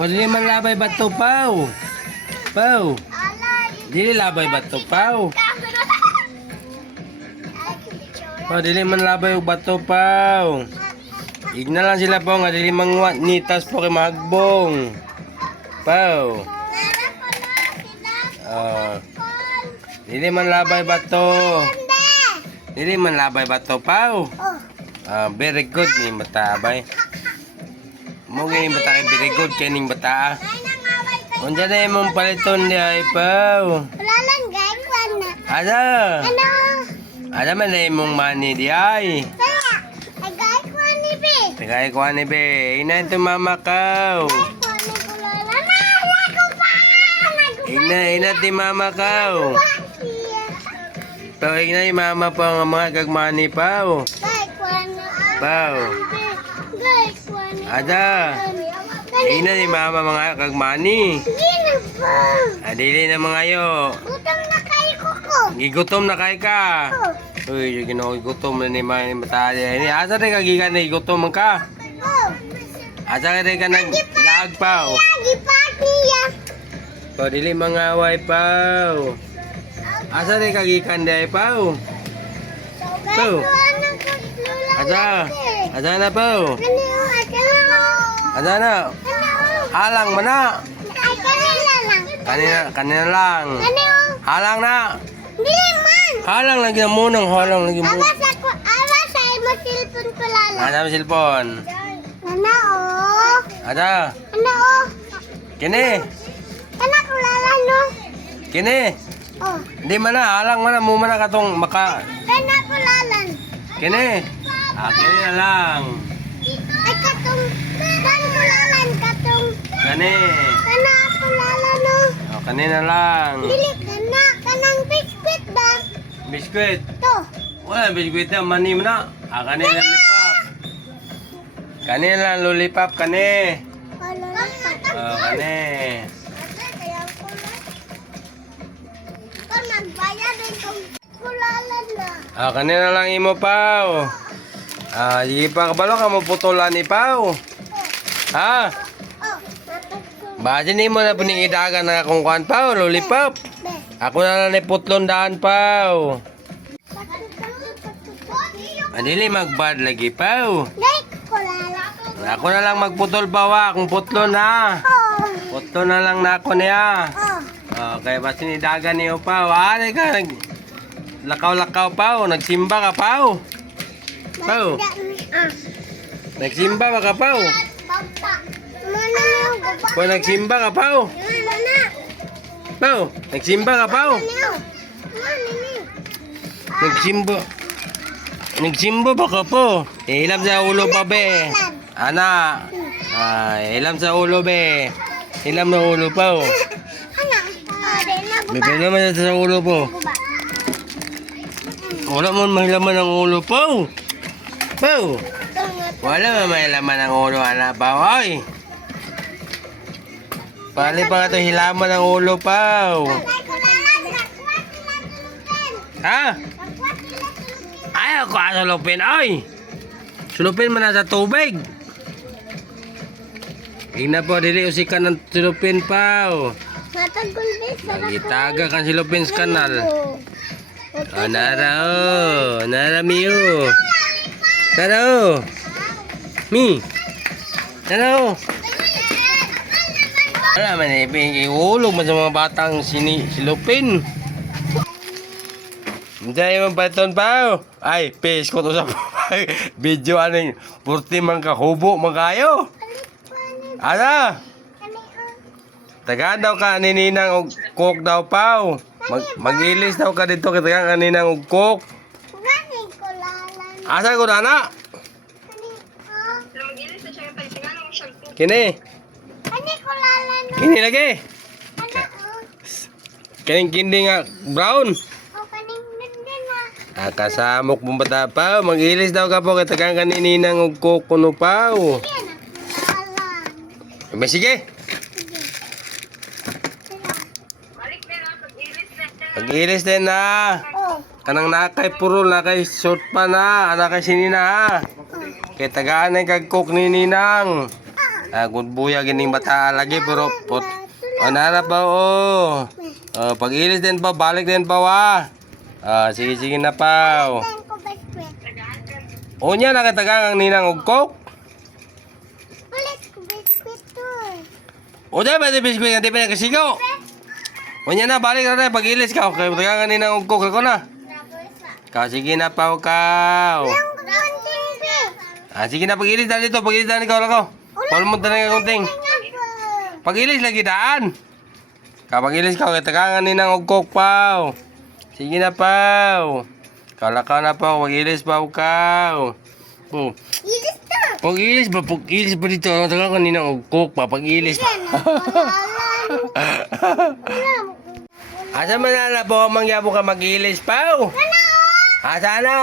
O dili man labay bato paw. Paw. Dili labay bato paw. O dili man labay og bato paw. Igna lang sila po nga dili mangwa nitas po kay mahagbong. Paw. Dili man labay bato. Dili man labay bato paw. Very good ni bata bay. Mo ni bata kay very good kining bata. Unsa na imong paliton di ay paw? Wala lang gay kwan na. Ada. Ano? Ada man na imong money di ay. Kaya, ay gay kwan ni be. Tagay ko ani be. Ina ito mama kaw. Kwan ni kulala na. Lago pa. Ina ti mama kaw. Pero ina yung mama pa nga mga kagmani paw. Gay kwan na. Paw. Gay kwan ni. Ada. Ina ni mama mga kagmani. Hindi na po. Adili na mga yo. Utang na kayo ko. Gigutom na kay ka. Uy, ginoo-gutom na ni mga matali. Ini asa rin kagikan na igutom man ka. Asa rin ka naglag paw. Lagi pa niya. So dili mga away paw. Asa rin kagikan di ay paw. Gay kwan na kulala. Asa? Asa na paw? Ano? Ano? Asa na? Halang man na. Ay, kanila lang. Kanina lang. Ano? Halang na. Hindi man. Halang lagi na munang. Halang lagi mo. Awas sa imo cellphone ko lala. Asa mo silpon? Ano oh? Asa? Ano oh? Kini. Ano ko lala no? Kini. Oh. Hindi man na. Halang man na. Mo man na katong maka. Ano ko lalan? Kini. Kini na lang. Ay katong. Kan ko lalan katong. Kani. Ano ko lala no? Kanina lang. Dili kana kanang biscuit ba? Biskuit. To. Wala, biskuit na. Mani mo na. Kanina lollipop. Kanina lang lollipop. Kani. Kani. Kung nagbayad din kung kulalan na. Kanina lang imo paw. Sige pa kabalo ka mo putulan ni paw. Ha? Oh. Basin ni mo na puningidagan na akong kuhan paw. Lollipop. Be. Ako na lang ni putlon daan paw. Dili magbad lagi paw. Like ko lala. Ako na lang magputol pawa. Kung putlon ha. Oh. Putlon na lang na ako niya. Oh. Kaya basin ni dagan niyo paw. Ka. Lakaw-lakaw paw. Nagsimba ka paw. Paw. Nagsimba ba ka paw? Baba. Mana yung baba? Kung nagsimba ka paw. Mana? Paw. Nagsimba ka paw. Nagsimba. Nagsimba ba ka po? Ilam sa ulo pa be. Ana. Ilam sa ulo be. Ilam na ulo paw. Bebe naman sa ulo po. Wala mo mahilaman ang ulo paw. Paw. Wala mo mahilaman ang ulo anak paw. Ay. Pali pa nga ito hilaman ang ulo paw. Ha? Ayaw ko sulupin. Ay! Sulupin mo na sa tubig. Ina po, dili usikan ng sulupin paw. Itaga kan silupin sa kanal. Nara o. Nara mi o. Nara o. Mi. Nara o. Wala man iulog man sa mga batang silupin. Hindi mo paton pa. Ay, pes ko to sa video aning purti man ka hubo man kayo. Ana? Taga daw ka nininang og cook daw paw. Magilis daw ka dito kita ka kaninang og cook. Asa ko dana? Kini. Kini lagi. Kining kindi nga brown. Kasamok mo bata pa. Mag-ilis daw ka po. Katagang kanininang og kukuno pa. Sige. Mag-ilis din na. Kanang nakay puro, nakay short pa na. Nakay sinina ha. Kaya tagaan na kag cook ni Ninang. Gudbuya gining bata lagi pero pot. Nara pa pag-ilis din pa, balik din pa wa. Sige na pa. Then ko biskwit. Unya nakatagang ang ninang og coke. Ulit ko biskwit to. Unya ba di biskwit nga di pa kasigo. Unya na balik na tayo pag-ilis ka. Okay, tagang ang ninang og coke ako na. Sige na pa ka. Yung gunting pe. Sige na pag-ilis na dito, pag-ilis na ikaw lang ko. Palmod na nga kunting. Pag-ilis lagi daan. Kapag ilis ka, kitagangan ni ng ugkok pao. Sige na pao. Kalakaw na pao, pag-ilis pao kao. Ilis to. Pag-ilis ba dito? Kitagangan ni ng ugkok pa, pag-ilis pa. Asa man na po, mangyabo ka mag-ilis pao? Asa na?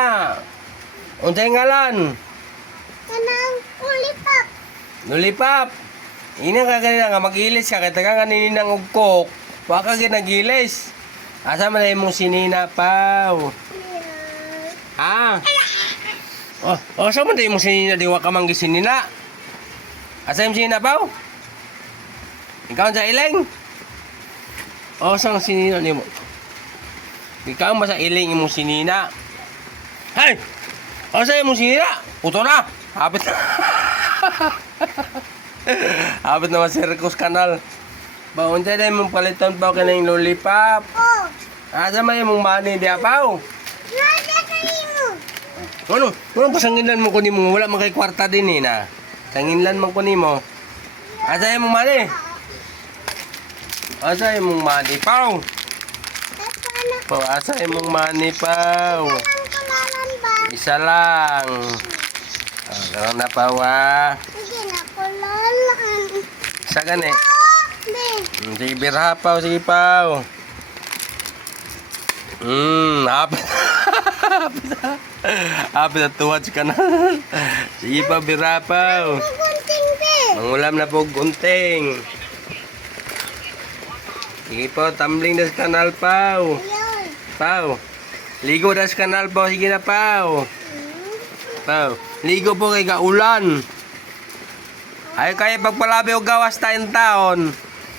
Unsay ngalan? Kanang ulipap. Nulipap. Ina ka ganina nga mag-ilis ka, kitagangan ni ng ugkok. Waka ginagilis. Asa man na imong sinina pao? Ha? Asa man na imong sinina di wa ka manggi sinina? Asa imong sinina pao? Ikaw sa iling? Asa ang sinina nimo? Ikaw ba sa iling imong sinina? Hey! Asa imong sinina? Puto na! Hapit na. Hapit naman si Ricos Kanal. Baon tayo na mong palitan pa ka na yung lollipop. Oh. Asa may mong money diya pa o? Nada kayo mo. Ano pasanginlan mo kunin mo? Wala man kay kwarta din eh na. Sanginlan mo kunin mo. Asa yung mong money? Asa yung mong money pa o? Asa yung mong money pa o? Ang kulalan ba? Isa lang. Karoon na pa wa. Sige na kulalan. Isa ka ni. Be. Sige birha pa o. Sige pa o. Hapit. Hapit na tuwad si Kanal. Sige pa birha pa o. Ang gunting be. Mangulam na po gunting. Sige po, tumbling na sa kanal pao. Ayun. Pao. Ligo na sa kanal po. Sige na pao. Pao. Ligo po kay kaulan. Ay kaya pagpalabi o gawas tayong taon.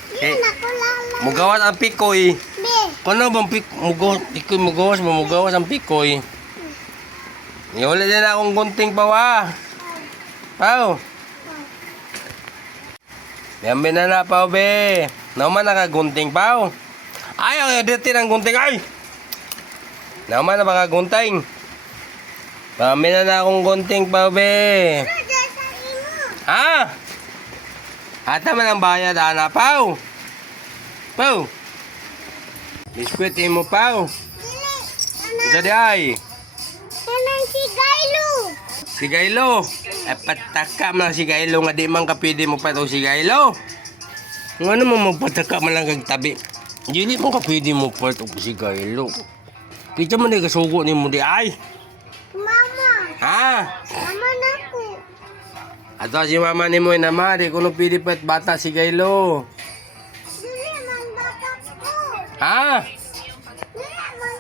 Sige na kulalan. Mugawas ang pikoy. Be. Kano bang mugawas ang pikoy? Iuli din akong gunting pa wa. Pao. Yambi na pao be. Nauman nakagunting pao. Ay, dito ng gunting ay. Nauman na makagunting. Yambi na akong gunting pao be. Nada sa imo. Ha? Ata man ang bayad ana pao. Pao. Biskwit mo pao. Dili. Jadi ay. Kanang si Gaylo. Si Gaylo. Pataka man si Gaylo nga di man kapidi mo pa to si Gaylo. Nga naman magpataka man lang kag tabi. Dili mo kapidi mo pa to si Gaylo. Kita man di kasugo ni mo di ay. Mama. Ha? Mama na ko. Ato si mama ni mo na di kuno pidi pat bata si Gaylo. Dili man bata ko. Ha? Dili man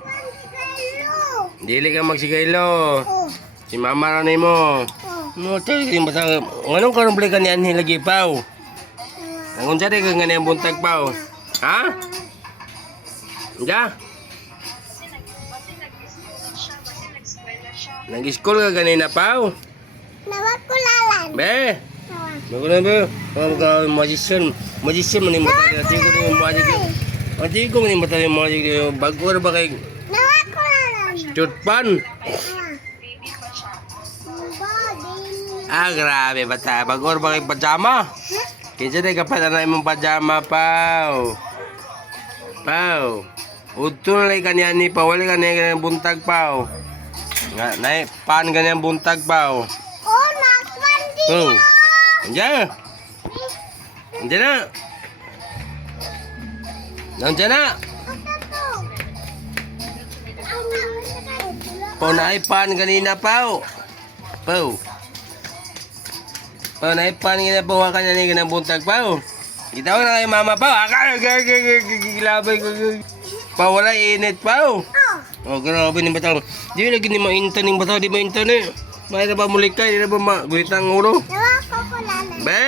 man si Gaylo. Dili ka magsigaylo. Oh. Si mama na ni mo. Oh. No, tayo yung basta. Anong karong balik ka ni Anhi lagi pao? Ang unsa di ka nga niyang buntag pao? Ha? Ja? Nag-school ka ganina pao? Nawag kulalan. Be? Nawag. Maguna be? Kung ka magician. Magician man yung matali. Ati ko yung magic. Ati ko man yung matali yung magic. Bago na ba kay Nawag kulalan. Chutpan? Grabe bata. Bago na ba kay pajama? Kinsa di kapat na imong pajama pao. Pao. Udto na lang kanya ni pa. Wala kanya buntag pao. Nga, nay, pan ganyan buntag pao. Oh, nakwan din. Oh. Andiyan. Andiyan na. Andiyan na. Pao na ay pan ganina pao. Pao. Pao na ay pan ganina pao. Waka na ni ganang buntag pao. Itaw na kay mama pao. Gilabay ko. Pao wala init pao. Oh, grabe ni batang. Di lagi ni maintan ning bata, di maintan eh. May na ba mulikay, di na ba maguhit ang ulo? Nawag ko kulalan. Be!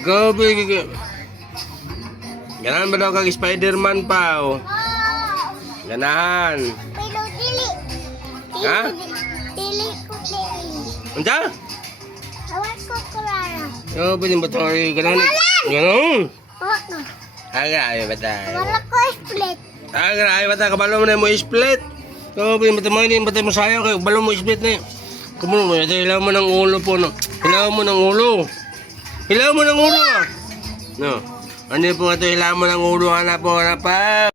Go, be, go. Ganahan ba daw kag Spider-Man pa, oh? Oh. Ganahan. Pero dili. Ha? Dili ko dili. Unsa? Awas ko kulara. Oh, pwede ba ito? Ganahan. Ganahan. Oo. Aga, ay, bata. Wala ko split. Aga, ay, bata. Kabalo mo na mo split. Oh, pwede ba ito mo? Hindi ba ito mo sayo? Kaya kabalo mo split na eh. Kumulo mo, ito hilaw mo ng ulo po, no? Hilaw mo ng ulo. Hilaw mo ng ulo, ah. No. Ano po ito, hilaw mo ng ulo, hanap po, hanap pa.